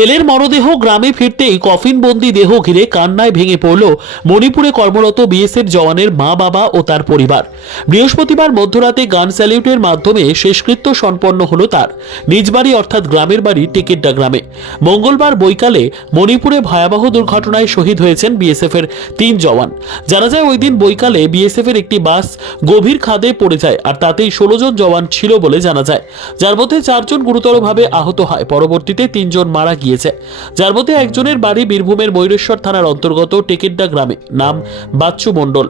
ছেলের মরদেহ গ্রামে ফিরতেই কফিনবন্দি দেহ ঘিরে কান্নায় ভেঙে পড়ল মণিপুরে কর্মরত বিএসএফ জওয়ানের মা বাবা ও তার পরিবার। বৃহস্পতিবার মধ্যরাতে গান স্যালিউটের মাধ্যমে শেষকৃত্য সম্পন্ন হলো তার নিজ বাড়ি অর্থাৎ গ্রামের বাড়ি টেকেড্ডা গ্রামে। মঙ্গলবার বৈকালে মণিপুরে ভয়াবহ দুর্ঘটনায় শহীদ হয়েছেন বিএসএফ এর 3 জওয়ান। জানা যায় ওই দিন বৈকালে বিএসএফ এর একটি বাস গভীর খাদে পড়ে যায় আর তাতেই 16 জন জওয়ান ছিল বলে জানা যায়, যার মধ্যে 4 জন গুরুতরভাবে আহত হয়। পরবর্তীতে 3 জন মারা গিয়েছে, যার মধ্যে একজনের বাড়ি বীরভূমের ময়ূরেশ্বর থানার অন্তর্গত টেকেড্ডা গ্রামে, নাম বাচ্চু মণ্ডল।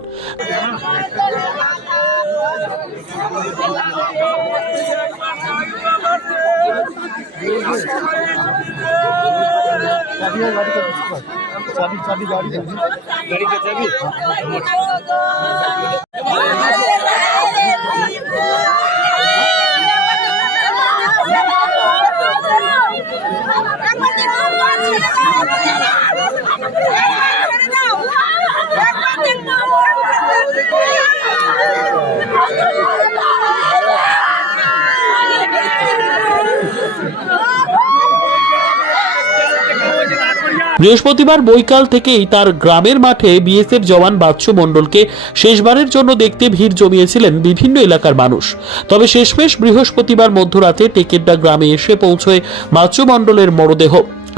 বৃহস্পতিবার বৈকাল থেকেই তার গ্রামের মাঠে বিএসএফ জওয়ান বাচ্চু মণ্ডলকে শেষবারের জন্য দেখতে ভিড় জমিয়েছিলেন বিভিন্ন এলাকার মানুষ। তবে শেষমেশ বৃহস্পতিবার মধ্যরাতে টেকেড্ডা গ্রামে এসে পৌঁছয় বাচ্চু মণ্ডলের মরদেহ,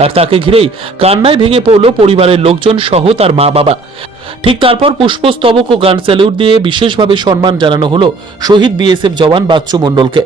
আর তাকে ঘিরেই কান্নায় ভেঙে পড়ল পরিবারের লোকজন সহ তার মা বাবা। ঠিক তারপর পুষ্পস্তবক ও গান স্যালিউট দিয়ে বিশেষভাবে সম্মান জানানো হলো শহীদ বিএসএফ জওয়ান বাচ্চু মণ্ডলকে।